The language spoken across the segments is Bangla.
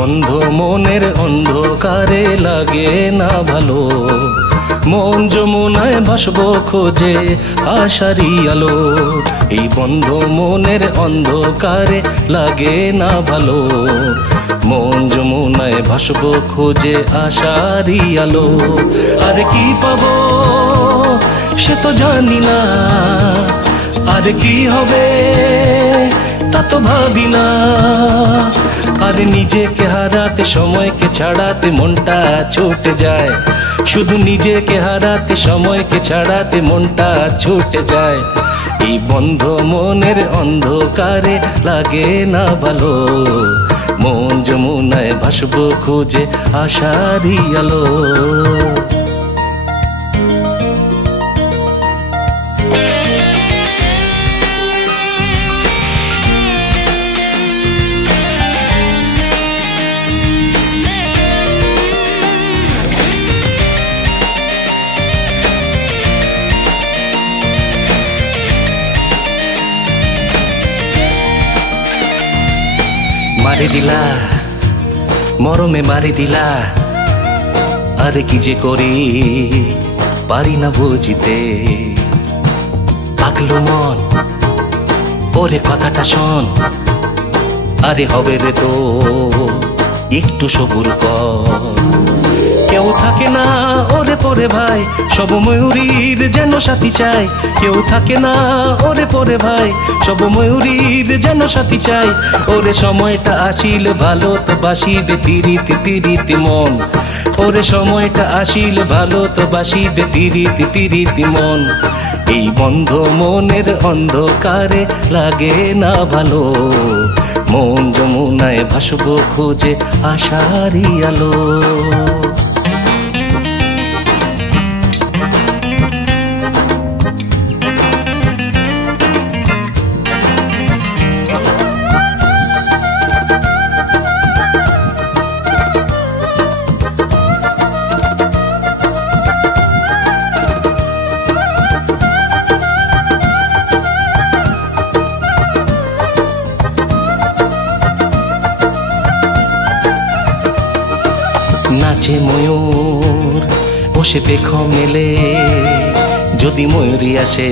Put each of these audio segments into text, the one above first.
বন্ধ মনের অন্ধকারে লাগে না ভালো, মন যমুনায় ভাসবো খোঁজে আশারি আলো। এই বন্ধ মনের অন্ধকারে লাগে না ভালো, মন যমুনায় ভাসবো খোঁজে আশারি আলো। আর কি পাবো সে তো জানি না, আর কি হবে তা তো ভাবি না। আর নিজেকে হারাতে সময়কে ছাড়াতে মনটা ছুটে যায়, শুধু নিজেকে হারাতে সময়কে ছাড়াতে মনটা ছুটে যায়। এই বন্ধ মনের অন্ধকারে লাগে না ভালো, মন যমুনায় ভাসবো খুঁজে আশারি আলো। মারি দিলা মরমে মারি দিলা, আরে কি যে করি পারি না বুঝিতে। পাগলু মন ওরে কথাটা শোন, আরে হবে রে তো একটু সবুর কর। কেউ থাকে না ওরে পরে ভাই, সব ময়ূরীর যেন সাথী চাই। কেউ থাকে না ওরে পরে ভাই, সব ময়ূরীর যেন সাথী চাই। ওরে সময়টা আসিলে ভালো তো বাসিবে তিরিতি তিরিতি মন, ওরে সময়টা আসিলে ভালো তো বাসিবে তিরিতি তিরিতি মন। এই বন্ধ মনের অন্ধকারে লাগে না ভালো, মন যমুনায় ভাসবো খোঁজে আশারি আলো। নাচে ময়ূর বসে পেখম মেলে, যদি ময়ূরী আসে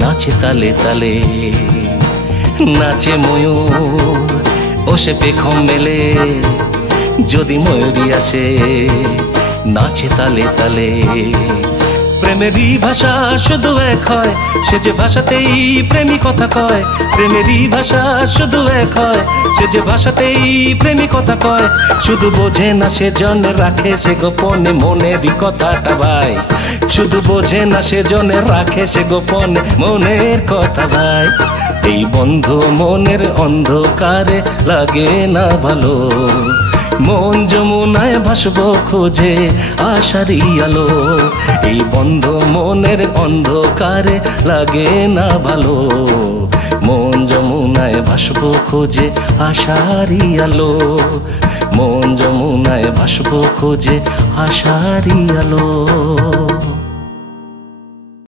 নাচে তালে তালে। নাচে ময়ূর বসে পেখম মেলে, যদি ময়ূরী আসে নাচে তালে তালে। প্রেমেরই ভাষা শুধু এক হয়, সে যে ভাষাতেই প্রেমী কথা কয়। প্রেমেরই ভাষা শুধু এক হয়, সে যে ভাষাতেই প্রেমী কথা কয়। শুধু বোঝে না সে জনে রাখে সে গোপনে মনেরই কথাটা ভাই, শুধু বোঝে না সে জনে রাখে সে গোপনে মনের কথা ভাই। এই বন্ধ মনের অন্ধকারে লাগে না ভালো, মন যমুনায় ভাসবো খোঁজে আশারি আলো। এই বন্ধ মনের অন্ধকারে লাগে না ভালো, মন যমুনায় ভাসবো খোঁজে আশারি আলো। মন যমুনায় ভাসবো খোঁজে আশারি আলো।